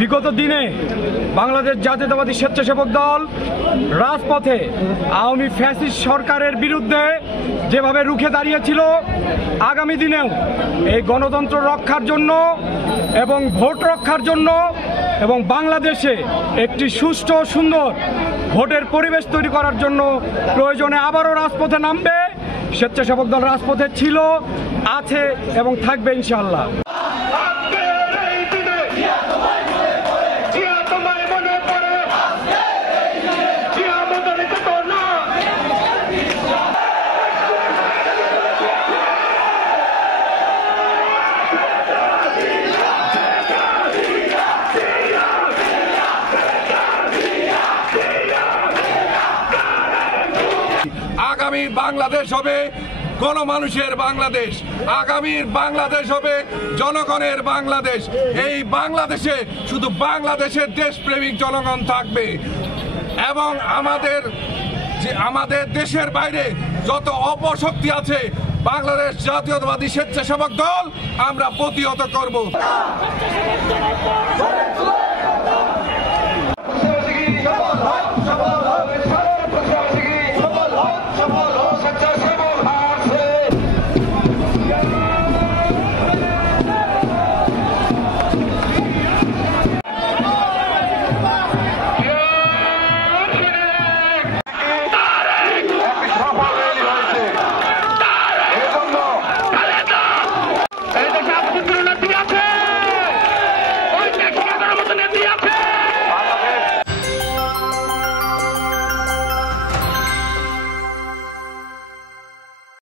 বিগত দিনে বাংলাদেশ জাতীয়তাবাদী স্বেচ্ছাসেবক দল রাজপথে আওয়ামী ফ্যাসিস্ট সরকারের বিরুদ্ধে যেভাবে রুখে দাঁড়িয়েছিল, আগামী দিনেও এই গণতন্ত্র রক্ষার জন্য এবং ভোট রক্ষার জন্য এবং বাংলাদেশে একটি সুষ্ঠু সুন্দর ভোটের পরিবেশ তৈরি করার জন্য প্রয়োজনে আবারও রাজপথে নামবে। স্বেচ্ছাসেবক দল রাজপথে ছিল, আছে এবং থাকবে ইনশাআল্লাহ। আগামী বাংলাদেশ হবে গণমানুষের বাংলাদেশ, আগামীর বাংলাদেশ হবে জনগণের বাংলাদেশ। এই বাংলাদেশে শুধু বাংলাদেশের দেশপ্রেমিক জনগণ থাকবে এবং আমাদের দেশের বাইরে যত অপশক্তি আছে বাংলাদেশ জাতীয়তাবাদী স্বেচ্ছাসেবক দল আমরা প্রতিহত করব।